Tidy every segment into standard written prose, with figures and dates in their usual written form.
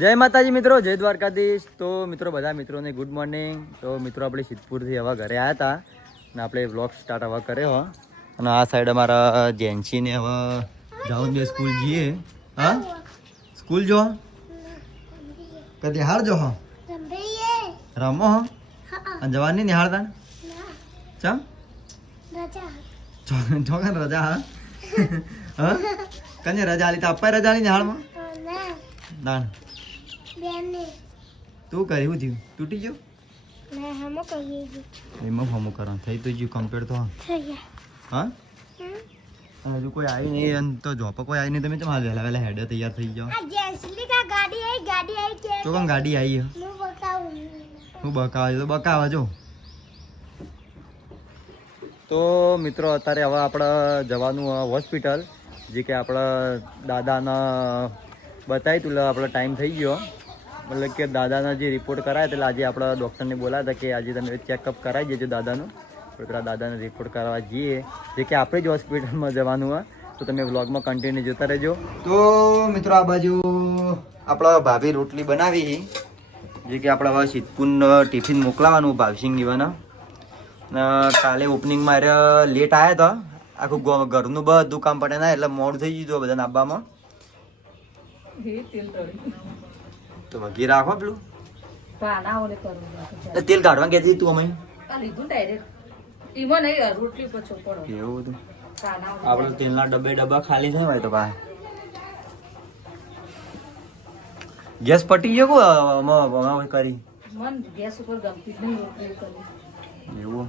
જય માતાજી મિત્રો, જય દ્વારકાધીશ. તો મિત્રો બધા મિત્રોને ગુડ મોર્નિંગ. તો મિત્રો આપણે સિદ્ધપુરથી હવે ઘરે આવ્યા હતા અને આપણે વ્લોગ સ્ટાર્ટ હવે કર્યો અને આ સાઈડ અમારા જેન્સીને હવે જાઉં બે સ્કૂલ જઈએ. હા સ્કૂલ જો કદી હાર જો હો રમો હો અને જવાની નિહાળતા ચમ ચોકન રજા હા હા કને રજા આલી તો અપાય રજા આલી નિહાળમાં દાણ તું કર્યું થયું તૂટી ગયો એમાં હમું કરો થઈ તો ગયું કમ્પ્લીટ તો હા હજુ કોઈ આવી નહીં તો જોબ કોઈ આવી નહીં તમે તો હાલ વહેલા વહેલા હેડે તૈયાર થઈ જાઓ ચોકન ગાડી આવી હું બકાવે તો બકાવે જો. તો મિત્રો અત્યારે હવે આપણે જવાનું હોસ્પિટલ જે કે આપણા દાદાના બતાવી તું આપણો ટાઈમ થઈ ગયો મતલબ કે દાદાના જે રિપોર્ટ કરાયા એટલે આજે આપણા ડૉક્ટરને બોલાયા હતા કે આજે તમે ચેકઅપ કરાવી દેજો દાદાનું. તો પેલા દાદાને રિપોર્ટ કરાવવા જઈએ જે કે આપણે જ હોસ્પિટલમાં જવાનું હોય તો તમે વ્લોગમાં કન્ટિન્યુ જોતા રહેજો. તો મિત્રો આ બાજુ આપણા ભાભી રોટલી બનાવી જે કે આપણે હવે સિદ્ધપુરનો ટિફિન મોકલાવાનું ભાવસિંગ દીવાના. કાલે ઓપનિંગ મારે લેટ આવ્યા હતા આખું ઘરનું બધું કામ પડે ના એટલે મોડું થઈ ગયું બધાને આવવામાં. તો વગી રાખો પેલું તેલ કાઢવા કહેતી તું અમે એવું હતું આપણે તેલના ડબ્બા ખાલી થાય હોય તો ભાઈ ગેસ પટી ગયો કરી એવું.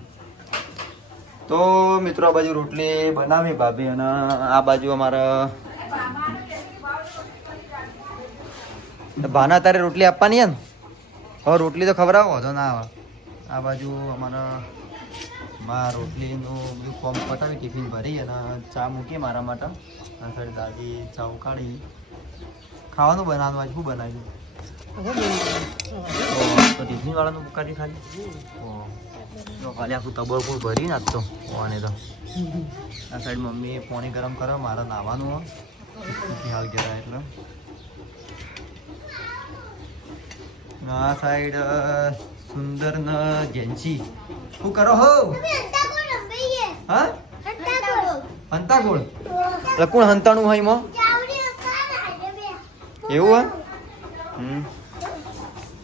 તો મિત્રો આ બાજુ રોટલી બનાવી ભાભી અને આ બાજુ અમારા ભાના તારે રોટલી આપવાની ને હવે રોટલી તો ખવડાવો તો ના આવે. આ બાજુ અમારા રોટલીનું બધું ફોર્મ પટાવી ટિફિન ભરી અને ચા મૂકી મારા માટે. આ સાઈડ દાદી ચા ઉકાળી ખાવાનું બનાવવાનું આજે શું બનાવ્યું તો ટિફિન વાળાનું ઉકાળી ખાલી ખાલી આખું તબકું ભરી નાખતો અને તો આ સાઈડ મમ્મી પાણી ગરમ કરે મારે નાહવાનું હોય હાલ ગયા એટલે. આ સાઈડ સુંદર ન જેન્સી શું કરો હો હા હંતાગોળ એટલે કોણ હંતાણું હોય એમાં એવું હે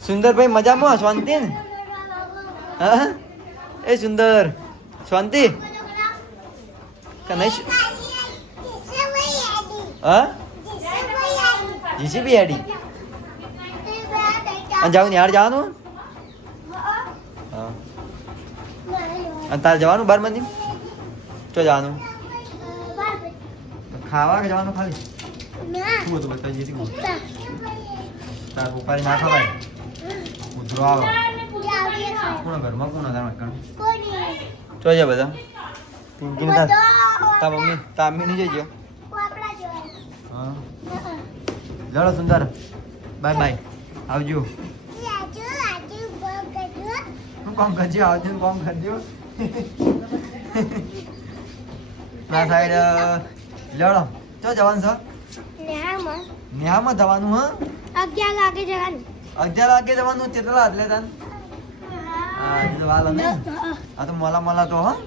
સુંદરભાઈ મજામાં શાંતિ ને હા એ સુંદર શાંતિ કે નહીં હા જીસીબી આડી અને જાવ ને યાર જવાનું હા અને તારે જવાનું બાર મંદી તો જવાનું ખાવા કે જવાનું ખાલી શું હતું બતાવી જતી તાર ઉપાડી ના ખવાય ઉધરો આવે કોણ ઘરમાં કોણ હતા ચો જા બધા પિંકી તા મમ્મી તા મમ્મી નહીં જજો હા લડો સુંદર બાય બાય આવજો. કોમ કરજો આવજો કોમ કરજો. ના સાઈડ લડો ચો જવાનું છે નેહામાં જવાનું હા 11 વાગે જવાનું 11 વાગે જવાનું કેટલા આટલે તાન હા એ તો વાલા ને આ તો મોલા તો હા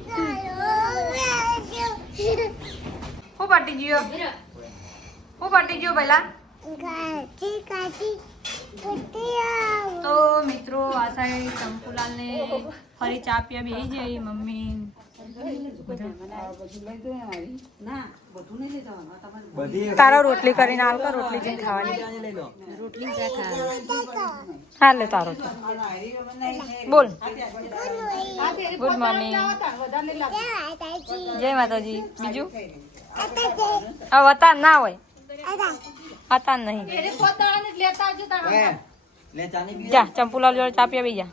હું પાટી ગયો પહેલા તો મિત્રો આ સાઈડ ચંપુલાલ ને ફરી ચા પીવા બેસી જાય મમ્મી. તારો રોટલી કરીને હાલ કર રોટલી જઈને ખાવાની હા લે તારો બોલ ગુડ મોર્નિંગ જય માતાજી. બીજું વતાન ના હોય વતાન નહીં જા ચંપુલાલ જોડે ચા પીવા બેસી જા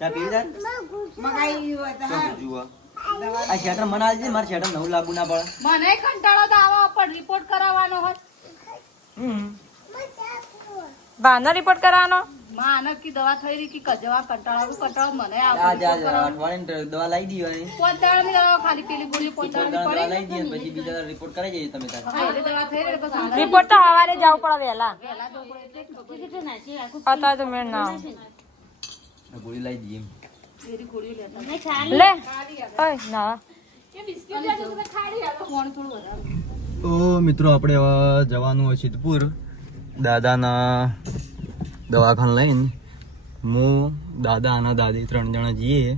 ચા પી જા આ શેટર મના છે મારે શેટર નવું લાગુ ના પડે મને કંટાળો તો આવો પણ રિપોર્ટ કરાવવાનો હોય બાનો રિપોર્ટ કરાવવાનો માં નક્કી દવા થઈ રહી કે કજવા કંટાળો મને અઠવાડિયે દવા લાવી દીવાની. પોત દાડાની દવા ખાલી પેલી ગોળી પોત દાડાની દવા પડી લાવી દઈએ પછી બીજા રિપોર્ટ કરાવી જઈએ તમે તાર. હા, એટલે દવા થઈ રહી બસ હાલ રિપોર્ટ તો સવારે જવું પડે વહેલા. વહેલા જવું પડે એટલે અત્યારે તો મેં ના આવે. ગોળી લાવી દઈએ. પેલી ગોળીઓ લેતા લે ઓય ના એ બિસ્કિટ લેજો તમે ખાડી આલો ફોન થોડું વધારે તો મિત્રો આપણે હવે જવાનું હોય સિદ્ધપુર દાદાના દવાખાને લઈને. હું દાદા અને દાદી 3 જણા જઈએ.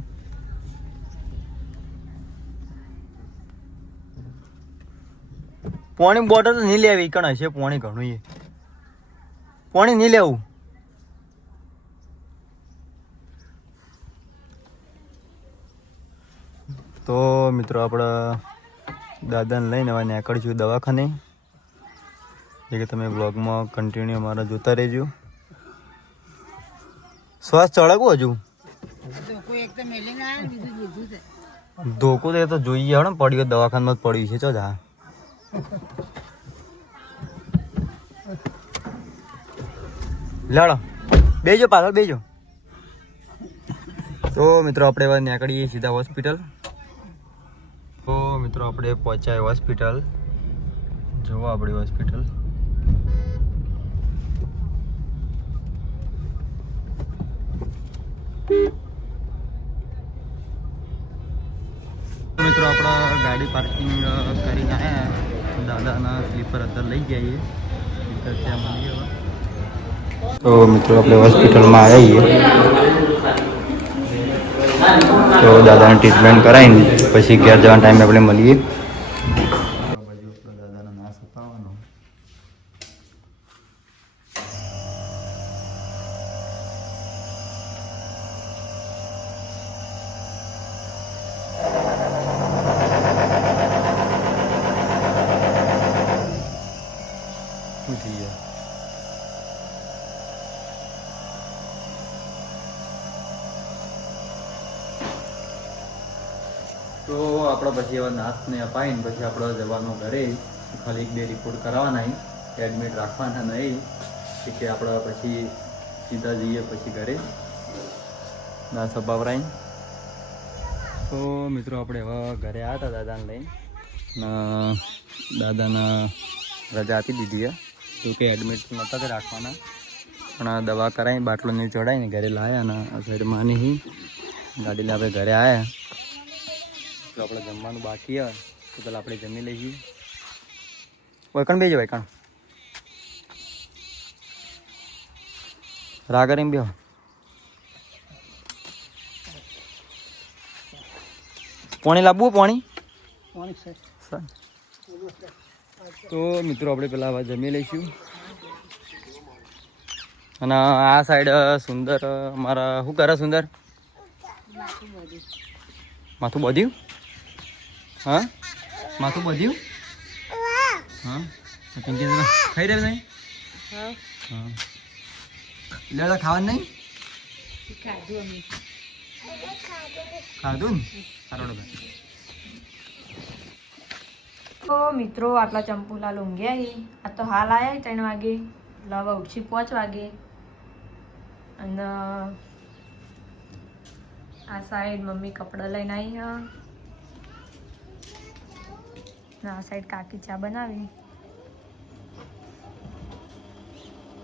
પાણી બોટલ તો નહીં લેવી કણ હશે પાણી ઘણું એ પાણી નહીં લેવું. તો મિત્રો આપણે દાદાને લઈને હવે નીકળીશું દવાખાને. જે કે તમે બ્લોગમાં કન્ટિન્યુ અમારા જોતા રહેજો. શ્વાસ ચડકવો હજુ ધોકું તો જોઈએ હે ને પડ્યો દવાખાનામાં જ પડ્યું છે. ચો જા લાડો બેજો પાછળ બેજો. તો મિત્રો આપણે હવે નીકળીએ સીધા હોસ્પિટલ. તો મિત્રો આપણે પહોંચ્યા હોસ્પિટલ. જુઓ આપણી હોસ્પિટલ. મિત્રો આપણે ગાડી પાર્કિંગ કરીને આવ્યા. દાદાના સ્લીપર અંદર લઈ જઈએ. ત્યાં મળીએ. તો મિત્રો આપણે હોસ્પિટલમાં આવ્યા છીએ. તો દાદાને ટ્રીટમેન્ટ કરાવીને પછી ઘેર જવાના ટાઈમે આપણે મળીએ. દાદાનો નાશ અપાવવાનો. શું થઈ ગયા? તો આપણે પછી એવા નાશને અપાવીને પછી આપણે જવાનું ઘરે. ખાલી 1-2 રિપોર્ટ કરાવવાના, એડમિટ રાખવાના નહીં કે આપણે પછી સીધા જઈએ પછી ઘરે નાશ અપાવરાઈને. તો મિત્રો આપણે હવે ઘરે આવ્યા હતા દાદાને લઈને. દાદાના રજા આપી દીધી છે. તો કે એડમિટ નહોતા રાખવાના પણ દવા કરાવી બાટલો ને ચડાવીને ઘરે લાવ્યા. અને આ સાઈડ માની ગાડી લઈને આપણે ઘરે આવ્યા. તો આપણે જમવાનું બાકી હોય તો પેલા આપણે જમી લઈએ. વૈકણ બેજો વૈકણ રાગર એમ બેહો. પાણી લાવવું પાણી. તો મિત્રો આપણે પેલા હવે જમી લઈશું. અને આ સાઈડ સુંદર અમારા શું કરે સુંદર? માથું બધ્યું? હા માથું બધ્યું? હા ખાઈ રહ્યા નહીં? હા લેડા ખાવાનું નહીં? ખાધું ને સારો. તો મિત્રો આટલા ચંપુલાલ ઊંઘ્યા હી. આ તો હાલ આવ્યા 3 વાગે. લવા ઉઠી 5 વાગે. અને આ સાઈડ મમ્મી કપડાં લઈને આવી હ. આ સાઈડ કાકી ચા બનાવી.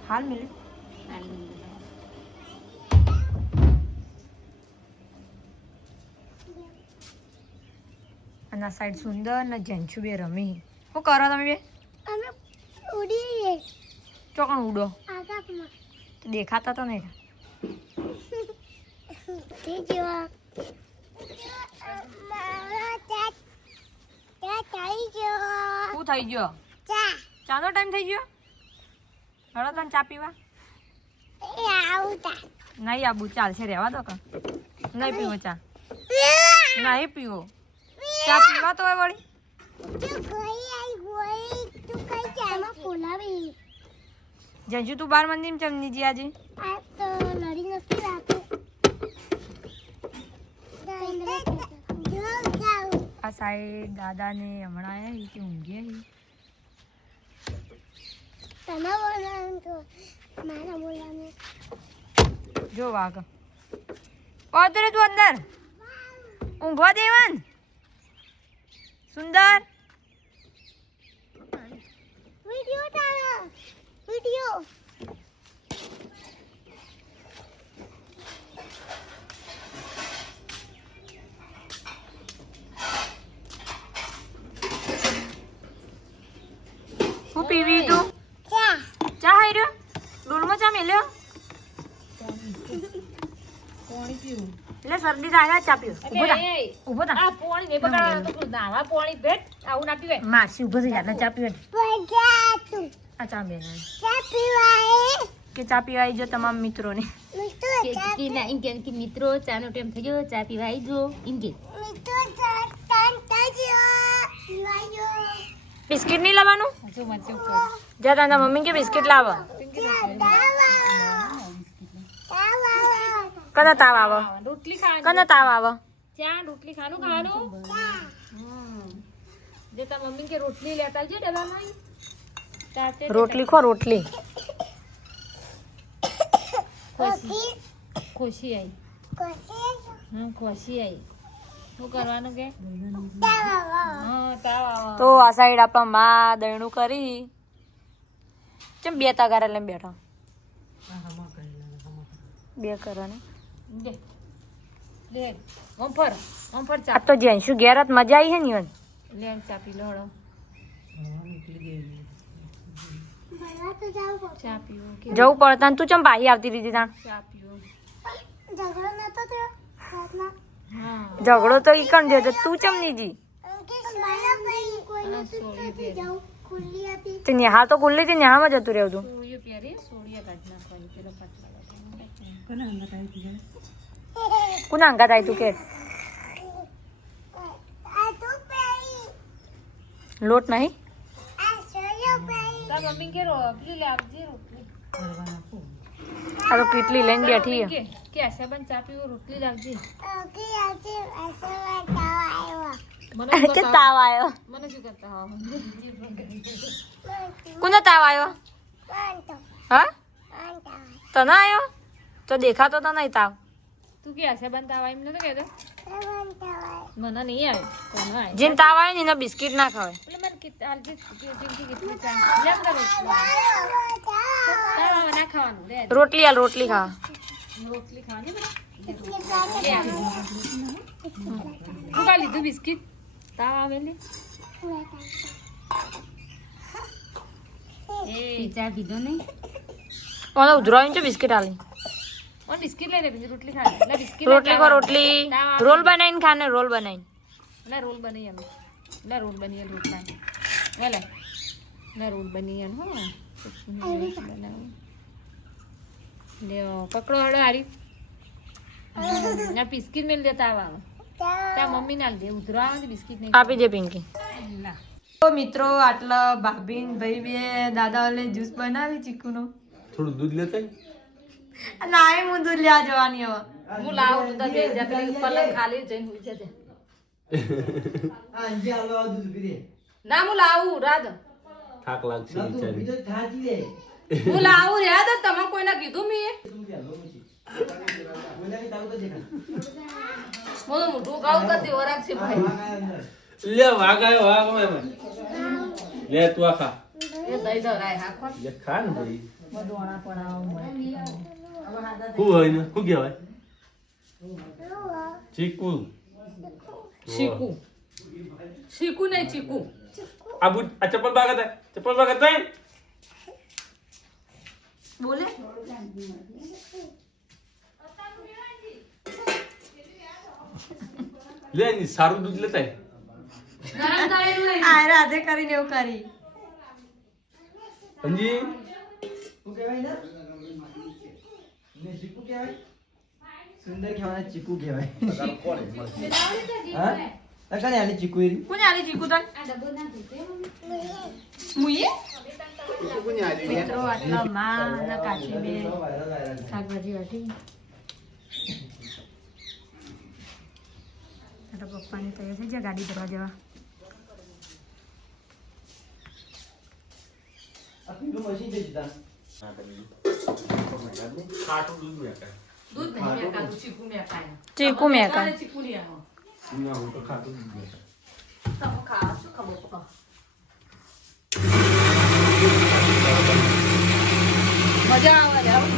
હાલ મિલે અને આ સાઈડ સુંદર ને જેન્ચુ બે રમી. શું કરો તમે બે? અમે ઉડીએ ચોકણ ઉડો આકાશમાં. તો દેખાતા તો નહીં. તે જેવા મારા ચા થઈ ગયો. શું થઈ ગયો? ચા ચાનો ટાઈમ થઈ ગયો. હળો તને ચા પીવા એ આવતા નહીં આબુ ચાલશે રહેવા દો કા. નહીં પીવો ચા. નહીં પીવો ચા પીવા તો હોય વળી. તું ગઈ આઈ ગઈ તું કઈ ચામાં બોલાવી. જંજુ તું બાર મંદિર ચમની જી આજે. આ તો લડી નથી રાખે. જો જાઉં આ સાઈડ દાદાને હમણાં આવ્યા કે ઊંઘ્યા. તને બોલાવું તો મારા બોલાને જો વાઘ ઓતરે તું અંદર ઊંઘવા દેવાન સુંદર વિડિયો તારો વિડિયો હું પીવી તું ચા ચા હાઈ રહ્યો ડોલમાં ચા મેલ્યો એટલે શરદી થાય ચા પીવો ઊભો થા આ પોણી ને બગાડવાનો તો નાવા પોણી ભેટ આવું ના પીવાય માસી ઊભો થઈ જા ચા પીવે પજા તું આ ચા બે ચા પીવાય કે ચા પીવાઈ જો તમામ મિત્રોને મિત્ર ચા કે ના ઇન કે મિત્રો ચાનો ટાઈમ થઈ ગયો ચા પીવા આવી જો ઇન કે મિત્ર ચા તાન તાજો પીવાયો બિસ્કિટ નહીં લાવવાનું જો મત જો જા તારા મમ્મી કે બિસ્કિટ લાવ કદા તાવ આવ રોટલી ખાવાની કદા તાવ આવ ચા રોટલી ખાવાનું જે તા મમ્મી કે રોટલી લેતા આવજે ડલા નહીં તાતે રોટલી ખો રોટલી ખુશી આવી હા ખુશી આવી શું કરવાનું કે હા તાવ આવા તો આ સાઈડ આપા માં દયણું કરી ચમ બે તગારા લઈને બેઠા બે કરવાની લે લે ઓમફર ચા આ તો જેન શું ઘેર જ મજા આવી હે ને ઈવન લે ચા પી લો હળો ચા પીવો કે જવું પડતા તું ચમ પાહી આવતી રીતી તાણ ચા પીવો ઝઘડો નતો થયો રાતના હા ઝઘડો તો ઈ કણ થયો તું ચમ નહીં જી કે મારા ભાઈ કોઈ નતું ત્યાંથી જાઉં ખુલ્લી હતી તે નેહા તો ખુલ્લી હતી નેહામાં જતું રહેવું તું સોળિયો પહેરી સોળિયા કાઢ નાખવાની પેલો પાટલા કોના અંગાત આવી તું કે આ તો પેઈ લોટ નહીં આ સોયો પેઈ તાર મમ્મી કે રોટલી લાવજે રોટલી આ તો કેટલી લઈને બેઠી હે. કે આશા બન ચા પીવો રોટલી લાવજે ઓકે આજે અસવા તાવ મને કે શું તાવ આવ્યો મને શું કરતા હા કોનો તાવ આવ્યો વાંતો હા વાંતો તને આવ્યો તો દેખાતો તો નહીં તાવ તું કે આશા બન તાવ એમ નતો કહેતો વાંતો મને નહીં આવ્યો કોનો આવ્યો જેને તાવ આવે ને એને બિસ્કિટ ના ખવાય એટલે મને કે આલજે જિંદગી કેટલી ચા લેમ કરો તાવ ના ખાવાનું લે રોટલી હાલ રોટલી ખા રોટલી ખાવાની હું કા લીધું બિસ્કિટ તાવ આવે લે એ ચા પીધો નહીં ઓને ઉધરાવીને છે બિસ્કિટ હાલી ઓન બિસ્કિટ લઈ લે બીજી રોટલી ખા લે બિસ્કિટ રોટલી ખો રોટલી રોલ બનાવીને ખાને રોલ બનાવીને લે રોલ બની એમ લે રોલ બની એમ રોટલા લે રોલ બની એમ હો લે પકડો હળો હારી ના બિસ્કિટ મેલ દેતા આવા તા મમ્મી ના દે ઉધરા બિસ્કિટ નહીં આપી દે પિંકી ના તો મિત્રો આટલા ભાભી ને ભાઈ બે દાદાઓને જ્યુસ બનાવી ચીકુનો થોડું દૂધ લેતા ના હું દૂધ લેવા જવાની હવે હું લાવું તો દે જા પેલી પલંગ ખાલી જઈને ઉઈ જજે ના હું લાવું રાધ થાક લાગશે બિચારી હું લાવું રે તો તમે કોઈને કીધું મી હું તો મોટું ગાઉં કરતી વરાક છે ભાઈ લે વાઘ આવ્યો વાઘ લે તું આ ખા એ દઈ ધરાય હા ખોટ લે ખા ને ભાઈ દોણા પડાવ શું હોય ને શું કહેવાય ચીકુ શીકુ શીકુ નહીં ચીકુ આ બુટ આ ચપ્પલ બાગત હે ચપ્પલ બાગત હે બોલે લે ની સારું દૂધ લેતા હે ગરમ કરેલું લઈ આ રાધે કરીને એવું કરી અંજી સુંદર કહેવાય ચીકુ કહેવાય હા તકાને આલી ચીકુ એરી કોને આલી ચીકુ તન આ ડબ્બો ના દીધે મુઈએ મિત્રો આટલા માં ના કાચી બે શાકભાજી વાટી આ તો પપ્પાની તૈયાર થઈ જાય ગાડી ભરવા જવા આ પીલું મશીન છે સીધા ખાટું દૂધ મેં દૂધ નહીં મેં કાઢું, ચીકુ મેં કાઢ્યું. ચીકુ મેં કાઢ્યું. કાલે ચીકુ લઈ આવો. તમે ખાઓ, શું ખબર પકો? મજા આવે લે, આવો.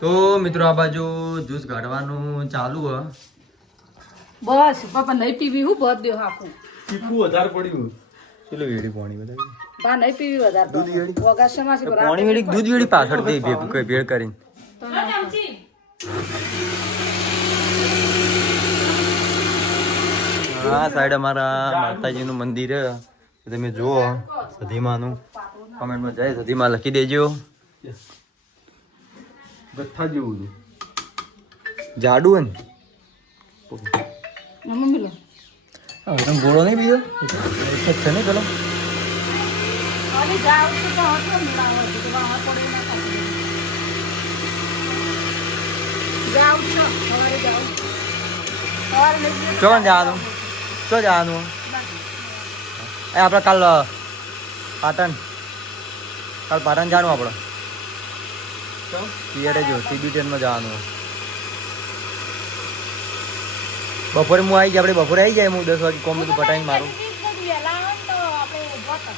તો મિત્રો આ બાજુ જ્યુસ કાઢવાનું ચાલુ હ. બસ પપ્પા નહીં પીવી હું બધ દેવ હાકું. ચીકુ વધારે પડ્યું. ચલો વેડી પાણી બતાવી. બા નહીં પીવી વધારે તો. વગાસમાં છે બરાબર. પાણી વેડી દૂધ વેડી પાછળ દે ભેગું કઈ ભેળ કરીને. આ સાઈડ અમારા માતાજીનું મંદિર છે. તમે જુઓ સધીમાનું. કમેન્ટમાં જાય સધીમાં લખી દેજો. ગઠ્ઠા જેવું છે. જાડુ હે ને મમ્મી લો. તમે ગોળો નહીં પીધો એક જ છે ને પેલો. અરે જાવ તો હતો મિલાવો તો બહાર પડે ના ખાતી. જાવ છો સવારે જાવ. સવારે લઈ જજો. ચો જવાનું ચો જવાનું એ આપણે કાલ પાટણ જવાનું આપણે પિયરે જો સીબીટીએનમાં જવાનું. બપોરે હું આવી જાય, આપણે બપોરે આવી જાય. હું 10 વાગે કોમ બધું પટાઈને મારું. વહેલા આવે તો આપણે જોતા.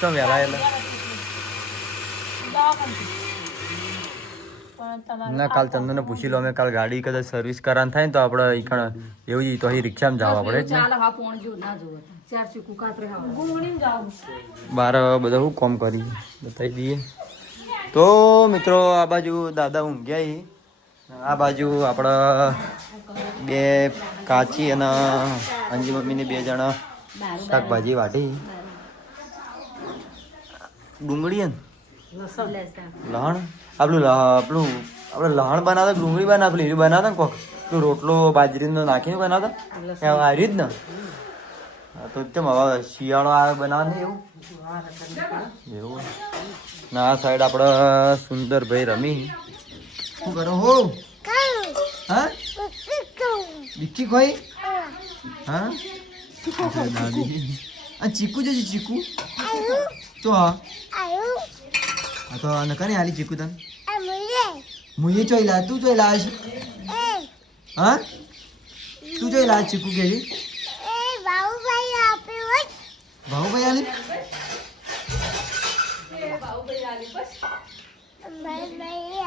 તો વહેલા એટલે ના કાલ ચંદનને પૂછી લો. અમે કાલ ગાડી કદાચ સર્વિસ કરાવવાની થાય ને તો આપણે એવું જ તો અહીં રિક્ષામાં જવા પડે જ ને. ચાલ હા પોણ જો ના જોવે. ચાર ચીકુ કાતરે ખાવા. ગુણગુણી જાવ. બાર બધા શું કોમ કરી બતાવી દઈએ. તો મિત્રો આ બાજુ દાદા ઊંઘ્યા ઈ. આ બાજુ આપણા બે કાચી અને અંજી મમ્મીની 2 જણા શાકભાજી વાટી. ડુંગળી ને લહણ આપણું આપણે લહણ બનાવતા ડુંગળી બનાવતા લીલી બનાવતા ને કોક પેલું રોટલો બાજરીનો નાખીને બનાવતા આ રીત ને. તો કેમ હવે શિયાળો આવે બનાવે ને એવું ના. આ સાઈડ આપણે સુંદરભાઈ રમી. શું કરો હો? હા ડિક્કી ખોઈ. હા દાદી આ ચીકુ છે ચીકુ તો હા તો આને કને આલી ચીકુ તને મુયે ચોઈ લા. તું ચોઈ લાવ છે? હા તું ચોઈ લાવ ચીકુ કે છે? ભાઉભાઈ આલી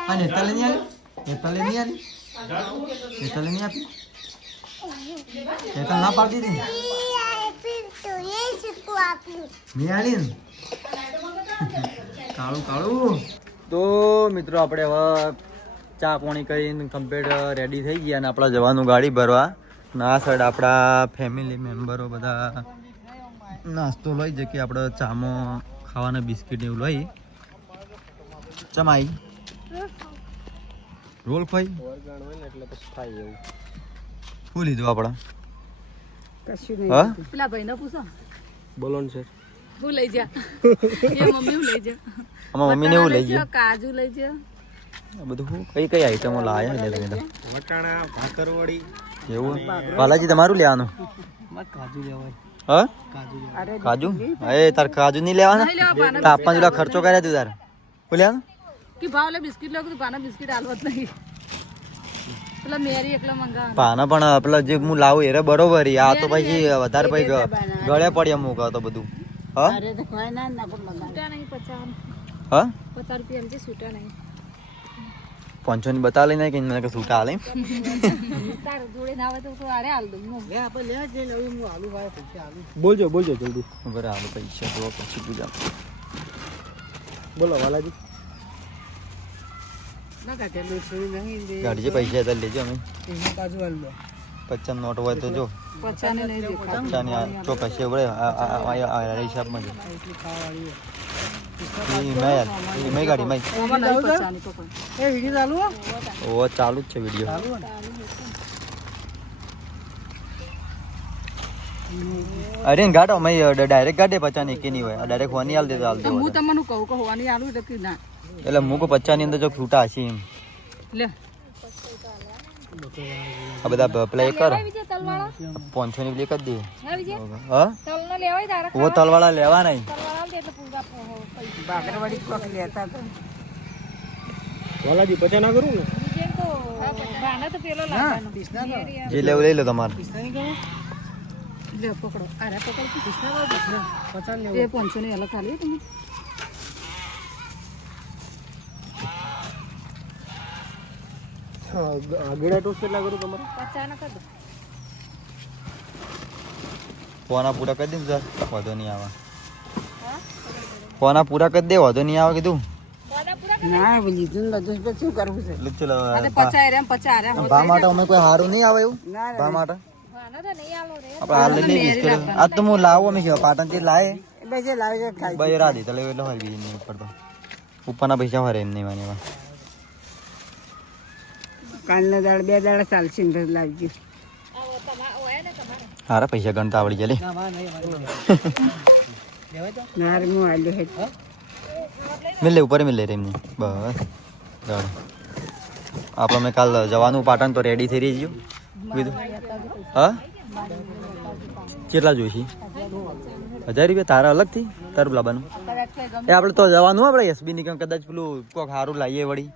આ નેતાલે નહીં આલી? નેતાલે નહીં આલી? નેતાલે નહીં આપી? નેતાલ ના પાડતી હતી નહીં આલી ને કાળું કાળું. તો મિત્રો આપણે હવે ચા પાણી કરીને કમ્પ્લીટ રેડી થઈ ગયા અને આપણે જવાનું ગાડી ભરવા. આ સાઈડ આપણા ફેમિલી મેમ્બરો બધા નાસ્તો લઈ જાય કે આપણે ચામાં ખાવાના બિસ્કિટ એવું લઈ. ચમાઈ રોલ ખાઈ શું લીધું આપણે? હા પેલા ભાઈને પૂછો. બોલો ને સર. હું લઈ જા. એ મમ્મી હું લઈ જા. આમાં મમ્મીને એવું લઈ જાય. કાજુ લઈ જા. આ બધું શું કઈ આઈટમો લાયા છે તમે? વટાણા ભાકરવડી એવું બાલાજી તમારું લેવાનું? કાજુ લેવાય. હા કાજુ કાજુ એ તાર કાજુ નહીં લેવાના? તાપમાં જેટલો ખર્ચો કર્યા તું તાર શું લેવાનું? કે ભાવ લે બિસ્કિટ લો કે પાના બિસ્કિટ હાલવત નહીં. પેલા મેરી એકલા મંગા. પાના પણ પેલા જે હું લાવું એ બરોબર. આ તો પછી વધારે પછી ગળે પડ્યા મૂકા તો બધું. હા છૂટા નહીં 50. હા 50 રૂપિયા એમ છે છૂટા નહીં. 500 ની બતા લઈને કે મને કે સૂટા હાલે. તાર જોડે ના આવે તો આરે હાલ દઉં. લે આપણે લેવા જઈને હવે હું આલુ ભાઈ પૈસા આલુ. બોલજો જલ્દી. બરાબર હાલો પૈસા તો પછી પૂજા. બોલો વાલાજી. ના કાઢે ગાડી જે પૈસા હતા લેજો અમે. કાજુ આલુ દો. 50 નોટ હોય તો જો 50 ને નહીં દેખા. 50 ની ચોક્કસ છે બરાબર. આ હિસાબમાં છે મેં ગાડી મેં આમાં નહીં 50 ની પકડ. એ વિડિયો ચાલુ હો? ઓ ચાલુ જ છે વિડીયો. અરે ગાડો મેં ડાયરેક્ટ ગાડે 50 ની કે નહીં હોય. ડાયરેક્ટ હોની હાલ દે તો હાલ દે. હું તમને કહું કે હોવાની આલુ એટલે કે ના એટલે મૂકો 50 ની અંદર જો છૂટા હશે એમ. લે આ બધા પ્લે કર લેવાય વિજય તલવાળા 500 ની પ્લે કરી દે હા વિજય હા તલનો લેવાય તારા ઓ તલવાળા લેવા નહીં તલવાળા દે એટલે પૂરા પૈસા બાકરવાડી કોક લેતા તો વાલાજી 50 ના કરું ને વિજય તો બાના તો પેલો લાવવાનો જે લેવું લઈ લો તમારે પિસ્તાની કહું લે પકડો અરે પકડ પિસ્તાના 50 ને એ 500 ની અલગ ખાલી તમે ગેડા ટોસ કેટલા કરું તમારે 50 ના કર દો પોના પૂરા કરી દે ને સર વાંધો નહીં આવે પોના પૂરા કરી દે વાંધો નહીં આવે કીધું બાના પૂરા ના લીધું બધું તો શું કરવું છે એટલે ચલો પચાય રેમ પચાય રે ભા માટે અમે કોઈ સારું નહીં આવે એવું ના ભા માટે બાના તો નહીં આલો રે આપણે હાલ લઈને બિસ્કિટ આજ તો હું લાવું અમે પાટણ થી લાવે એટલે જે લાવે છે ખાઈ ભાઈ રાધી તો એટલે હોય બીજી નહીં ઉપર તો ઉપરના પૈસા હોય એમ નહીં માની કાલના દાડ 2 દાડા ચાલશે ને લાવજો આવો તમા ઓય ને તમારે હારા પૈસા ગણતા આવડી જાય લે નાર હું આલ્યો હે મિલ ઉપર મિલ લે એમની બસ દોડ આપણે મેં કાલ જવાનું પાટણ તો રેડી થઈ રહી ગયું કીધું હા કેટલા જોઈશી 1000 રૂપિયા તારા અલગથી તારું લાવવાનું એ આપણે તો જવાનું આપણે એસબી ની કદાચ પેલું કોક સારું લાવીએ વળી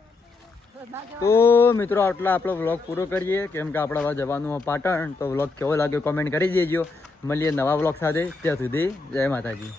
તો મિત્રો આટલા આપણો વ્લોગ પૂરો કરીએ કેમ કે આપણે હવે જવાનું પાટણ તો વ્લોગ કેવો લાગ્યો કોમેન્ટ કરી દેજો મળીએ નવા વ્લોગ સાથે ત્યાં સુધી જય માતાજી.